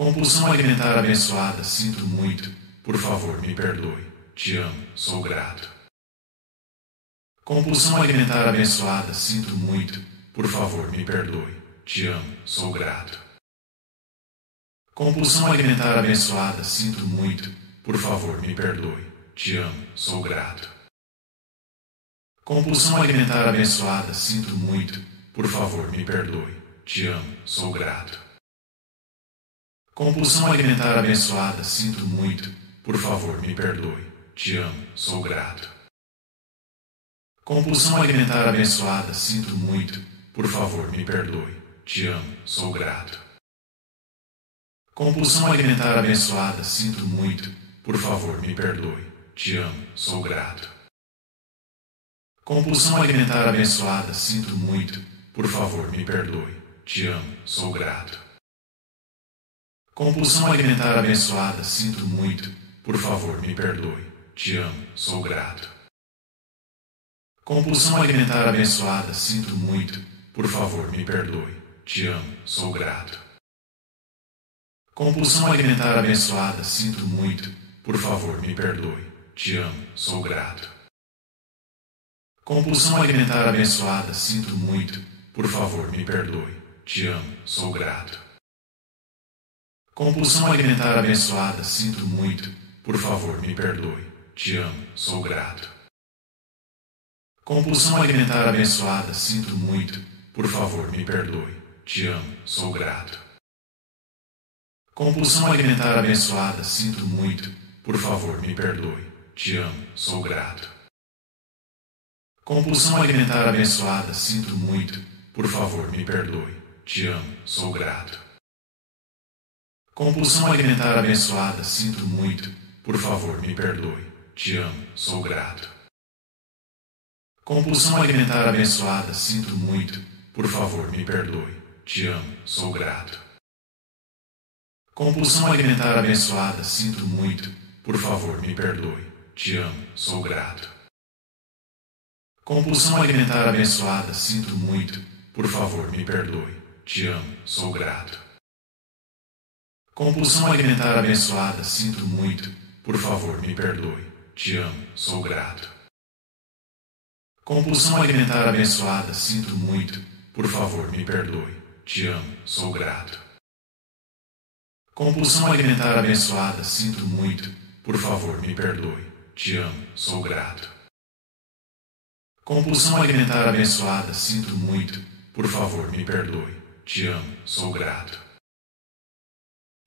Compulsão alimentar abençoada, sinto muito. Por favor, me perdoe. Te amo, sou grato. Compulsão alimentar abençoada, sinto muito. Por favor, me perdoe. Te amo, sou grato. Compulsão alimentar abençoada, sinto muito. Por favor, me perdoe. Te amo, sou grato. Compulsão alimentar abençoada, sinto muito. Por favor, me perdoe. Te amo, sou grato. Compulsão alimentar abençoada, sinto muito. Por favor, me perdoe. Te amo, sou grato. Compulsão alimentar abençoada, sinto muito. Por favor, me perdoe. Te amo, sou grato. Compulsão alimentar abençoada, sinto muito. Por favor, me perdoe. Te amo, sou grato. Compulsão alimentar abençoada, sinto muito. Por favor, me perdoe. Te amo, sou grato. Compulsão alimentar abençoada, sinto muito. Por favor, me perdoe. Te amo, sou grato. Compulsão alimentar abençoada, sinto muito. Por favor, me perdoe. Te amo, sou grato. Compulsão alimentar abençoada, sinto muito. Por favor, me perdoe. Te amo, sou grato. Compulsão alimentar abençoada, sinto muito. Por favor, me perdoe. Te amo, sou grato. Compulsão alimentar abençoada, sinto muito. Por favor, me perdoe. Te amo, sou grato. Compulsão alimentar abençoada, sinto muito. Por favor, me perdoe. Te amo, sou grato. Compulsão alimentar abençoada, sinto muito. Por favor, me perdoe. Te amo, sou grato. Compulsão alimentar abençoada, sinto muito. Por favor, me perdoe. Te amo, sou grato. Compulsão alimentar abençoada, sinto muito. Por favor, me perdoe. Te amo, sou grato. Compulsão alimentar abençoada, sinto muito. Por favor, me perdoe. Te amo, sou grato. Compulsão alimentar abençoada, sinto muito. Por favor, me perdoe. Te amo, sou grato. Compulsão alimentar abençoada, sinto muito. Por favor, me perdoe. Te amo, sou grato. Compulsão alimentar abençoada, sinto muito. Por favor, me perdoe. Te amo, sou grato. Compulsão alimentar abençoada, sinto muito. Por favor, me perdoe. Te amo, sou grato. Compulsão alimentar abençoada, sinto muito. Por favor, me perdoe. Te amo, sou grato. Compulsão alimentar abençoada, sinto muito. Por favor, me perdoe. Te amo, sou grato.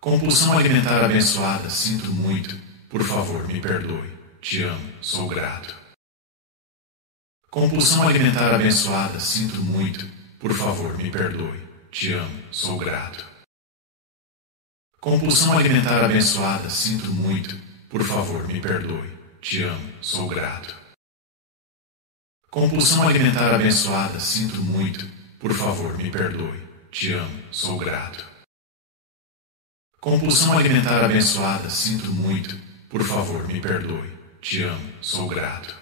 Compulsão alimentar abençoada, sinto muito. Por favor, me perdoe. Te amo, sou grato. Compulsão alimentar abençoada, sinto muito. Por favor, me perdoe. Te amo, sou grato. Compulsão alimentar abençoada, sinto muito. Por favor, me perdoe. Te amo, sou grato. Compulsão alimentar abençoada, sinto muito. Por favor, me perdoe. Te amo, sou grato. Compulsão alimentar abençoada, sinto muito. Por favor, me perdoe. Te amo, sou grato.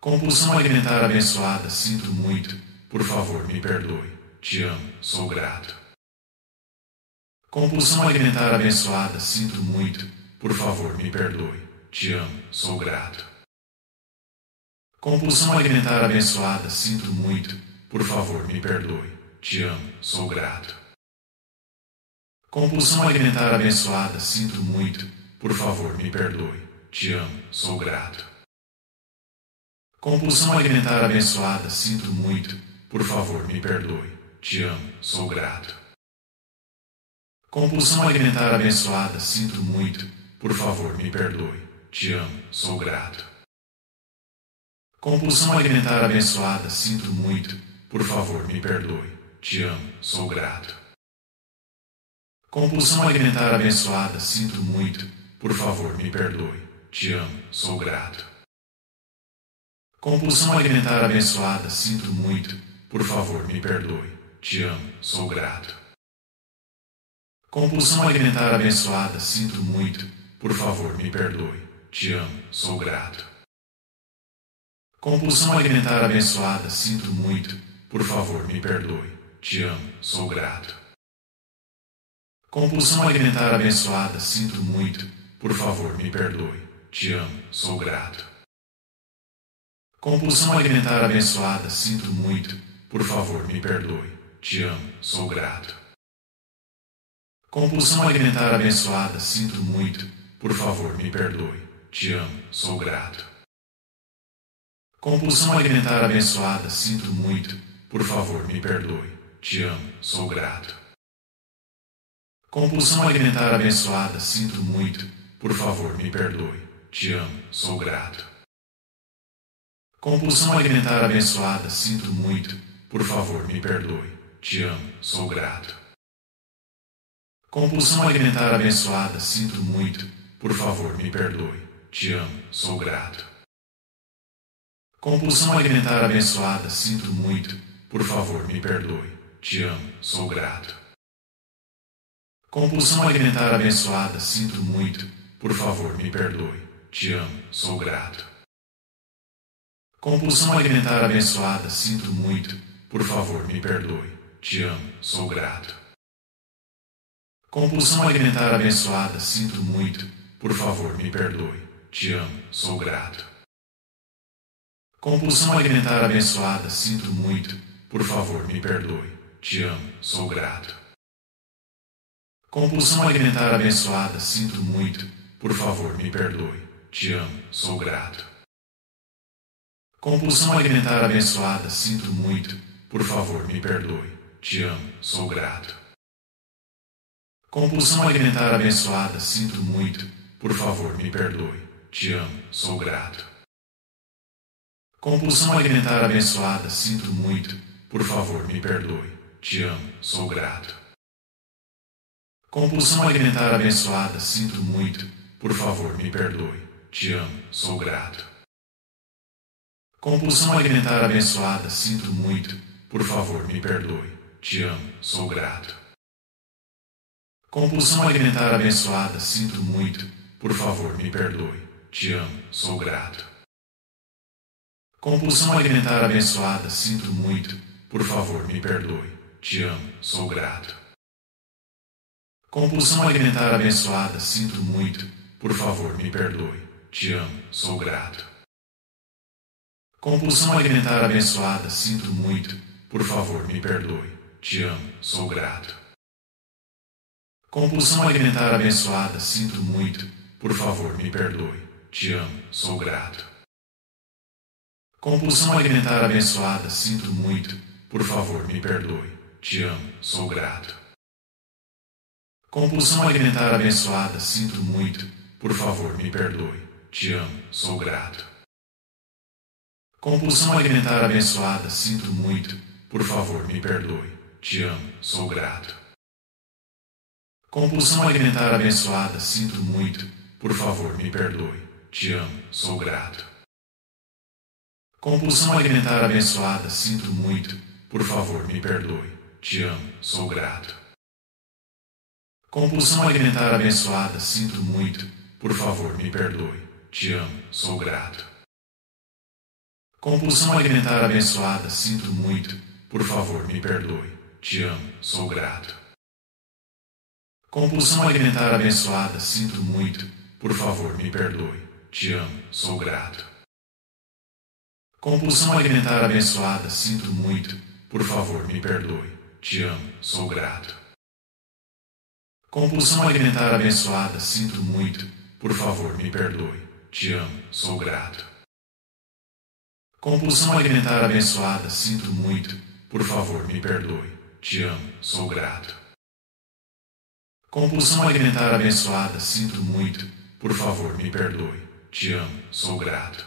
Compulsão alimentar abençoada, sinto muito. Por favor, me perdoe. Te amo, sou grato. Compulsão alimentar abençoada, sinto muito. Por favor, me perdoe. Te amo, sou grato. Compulsão alimentar abençoada, sinto muito. Por favor, me perdoe. Te amo, sou grato. Compulsão alimentar abençoada, sinto muito. Por favor, me perdoe. Te amo, sou grato. Compulsão alimentar abençoada, sinto muito. Por favor, me perdoe. Te amo, sou grato. Compulsão alimentar abençoada, sinto muito. Por favor, me perdoe. Te amo, sou grato. Compulsão alimentar abençoada, sinto muito. Por favor, me perdoe. Te amo, sou grato. Compulsão alimentar abençoada, sinto muito. Por favor, me perdoe. Te amo, sou grato. Compulsão alimentar abençoada, sinto muito. Por favor, me perdoe. Te amo, sou grato. Compulsão alimentar abençoada, sinto muito. Por favor, me perdoe. Te amo, sou grato. Compulsão alimentar abençoada, sinto muito. Por favor, me perdoe. Te amo, sou grato. Compulsão alimentar abençoada, sinto muito. Por favor, me perdoe. Te amo, sou grato. Compulsão alimentar abençoada, sinto muito. Por favor, me perdoe. Te amo, sou grato. Compulsão alimentar abençoada, sinto muito. Por favor, me perdoe. Te amo, sou grato. Compulsão alimentar abençoada, sinto muito. Por favor, me perdoe. Te amo, sou grato. Compulsão alimentar abençoada, sinto muito. Por favor, me perdoe. Te amo, sou grato. Compulsão alimentar abençoada, sinto muito. Por favor, me perdoe. Te amo, sou grato. Compulsão alimentar abençoada, sinto muito. Por favor, me perdoe. Te amo, sou grato. Compulsão alimentar abençoada, sinto muito. Por favor, me perdoe. Te amo, sou grato. Compulsão alimentar abençoada, sinto muito. Por favor, me perdoe. Te amo, sou grato. Compulsão alimentar abençoada, sinto muito. Por favor, me perdoe. Te amo, sou grato. Compulsão alimentar abençoada, sinto muito. Por favor, me perdoe. Te amo, sou grato. Compulsão alimentar abençoada, sinto muito. Por favor, me perdoe. Te amo, sou grato. Compulsão alimentar abençoada, sinto muito. Por favor, me perdoe. Te amo, sou grato. Compulsão alimentar abençoada, sinto muito. Por favor, me perdoe. Te amo, sou grato. Compulsão alimentar abençoada, sinto muito. Por favor, me perdoe. Te amo, sou grato. Compulsão alimentar abençoada, sinto muito. Por favor, me perdoe. Te amo, sou grato. Compulsão alimentar abençoada, sinto muito. Por favor, me perdoe. Te amo, sou grato. Compulsão alimentar abençoada, sinto muito. Por favor, me perdoe. Te amo, sou grato. Compulsão alimentar abençoada, sinto muito. Por favor, me perdoe. Te amo, sou grato. Compulsão alimentar abençoada, sinto muito. Por favor, me perdoe. Te amo, sou grato. Compulsão alimentar abençoada, sinto muito. Por favor, me perdoe. Te amo, sou grato. Compulsão alimentar abençoada, sinto muito. Por favor, me perdoe. Te amo, sou grato. Compulsão alimentar abençoada, sinto muito. Por favor, me perdoe. Te amo, sou grato. Compulsão alimentar abençoada, sinto muito. Por favor, me perdoe. Te amo, sou grato. Compulsão alimentar abençoada, sinto muito. Por favor, me perdoe. Te amo, sou grato. Compulsão alimentar abençoada, sinto muito. Por favor, me perdoe. Te amo, sou grato. Compulsão alimentar abençoada, sinto muito. Por favor, me perdoe. Te amo, sou grato. Compulsão alimentar abençoada, sinto muito. Por favor, me perdoe. Te amo, sou grato. Compulsão alimentar abençoada, sinto muito. Por favor, me perdoe. Te amo, sou grato. Compulsão alimentar abençoada, sinto muito. Por favor, me perdoe. Te amo, sou grato. Compulsão alimentar abençoada, sinto muito. Por favor, me perdoe. Te amo, sou grato. Compulsão alimentar abençoada, sinto muito. Por favor, me perdoe. Te amo, sou grato. Compulsão alimentar abençoada, sinto muito. Por favor, me perdoe. Te amo, sou grato. Compulsão alimentar abençoada, sinto muito. Por favor, me perdoe. Te amo, sou grato. Compulsão alimentar abençoada, sinto muito. Por favor, me perdoe. Te amo, sou grato.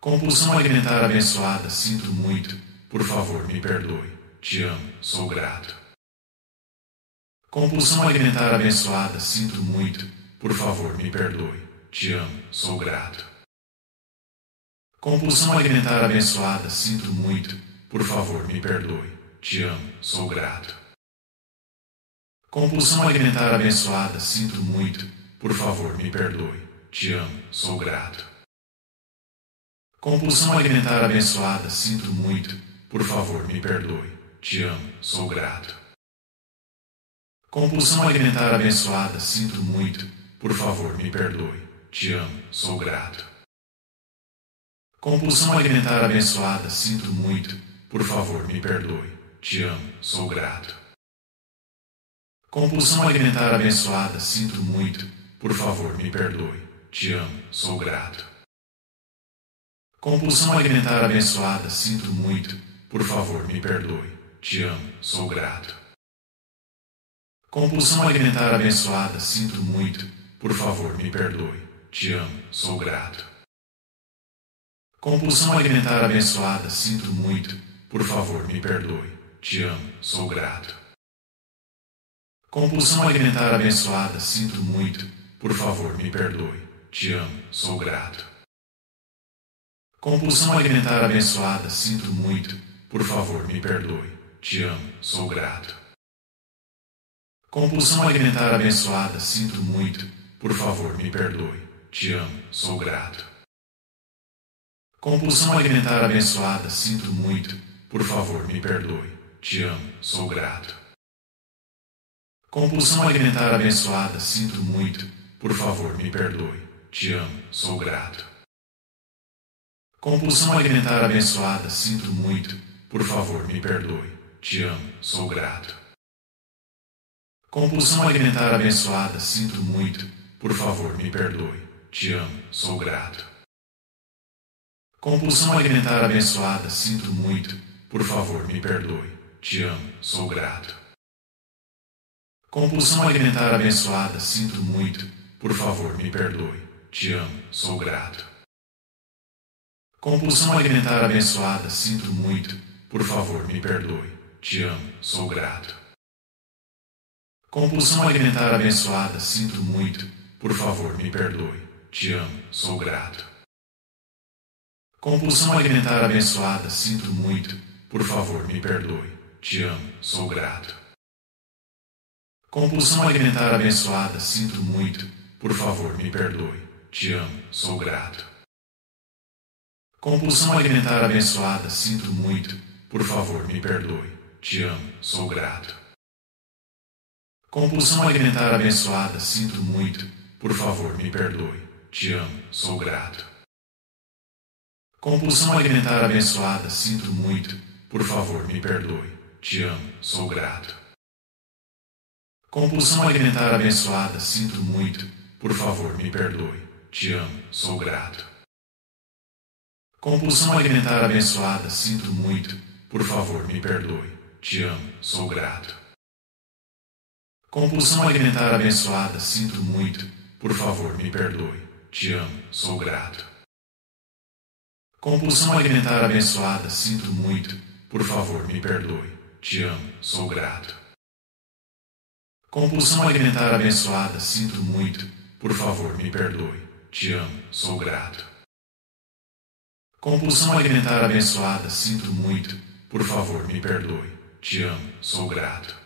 Compulsão alimentar abençoada, sinto muito. Por favor, me perdoe. Te amo, sou grato. Compulsão alimentar abençoada, sinto muito. Por favor, me perdoe. Te amo, sou grato. Compulsão alimentar abençoada, sinto muito. Por favor, me perdoe. Te amo, sou grato. Compulsão alimentar abençoada, sinto muito. Por favor, me perdoe. Te amo, sou grato. Compulsão alimentar abençoada, sinto muito. Por favor, me perdoe. Te amo, sou grato. Compulsão alimentar abençoada, sinto muito. Por favor, me perdoe. Te amo, sou grato. Compulsão alimentar abençoada, sinto muito. Por favor, me perdoe. Te amo, sou grato. Compulsão alimentar abençoada, sinto muito. Por favor, me perdoe. Te amo, sou grato. Compulsão alimentar abençoada, sinto muito. Por favor, me perdoe. Te amo, sou grato. Compulsão alimentar abençoada, sinto muito. Por favor, me perdoe. Te amo, sou grato. Compulsão alimentar abençoada, sinto muito. Por favor, me perdoe. Te amo, sou grato. Compulsão alimentar abençoada, sinto muito. Por favor, me perdoe. Te amo, sou grato. Compulsão alimentar abençoada, sinto muito. Por favor, me perdoe. Te amo, sou grato. Compulsão alimentar abençoada, sinto muito. Por favor, me perdoe. Te amo, sou grato. Compulsão alimentar abençoada, sinto muito. Por favor, me perdoe. Te amo, sou grato. Compulsão alimentar abençoada, sinto muito. Por favor, me perdoe. Te amo, sou grato. Compulsão alimentar abençoada, sinto muito. Por favor, me perdoe. Te amo, sou grato. Compulsão alimentar abençoada, sinto muito. Por favor, me perdoe. Te amo, sou grato. Compulsão alimentar abençoada, sinto muito. Por favor, me perdoe. Te amo, sou grato. Compulsão alimentar abençoada, sinto muito. Por favor, me perdoe. Te amo, sou grato. Compulsão alimentar abençoada, sinto muito. Por favor, me perdoe. Te amo, sou grato. Compulsão alimentar abençoada, sinto muito. Por favor, me perdoe. Te amo, sou grato. Compulsão alimentar abençoada, sinto muito. Por favor, me perdoe. Te amo, sou grato. Compulsão alimentar abençoada, sinto muito. Por favor, me perdoe. Te amo, sou grato. Compulsão alimentar abençoada, sinto muito. Por favor, me perdoe. Te amo, sou grato. Compulsão alimentar abençoada, sinto muito. Por favor, me perdoe. Te amo, sou grato. Compulsão alimentar abençoada, sinto muito. Por favor, me perdoe. Te amo, sou grato. Compulsão alimentar abençoada, sinto muito. Por favor, me perdoe. Te amo, sou grato. Compulsão alimentar abençoada, sinto muito. Por favor, me perdoe. Te amo, sou grato. Compulsão alimentar abençoada, sinto muito. Por favor, me perdoe. Te amo, sou grato. Compulsão alimentar abençoada, sinto muito. Por favor, me perdoe. Te amo, sou grato. Compulsão alimentar abençoada, sinto muito. Por favor, me perdoe. Te amo, sou grato. Compulsão alimentar abençoada, sinto muito. Por favor, me perdoe. Te amo, sou grato.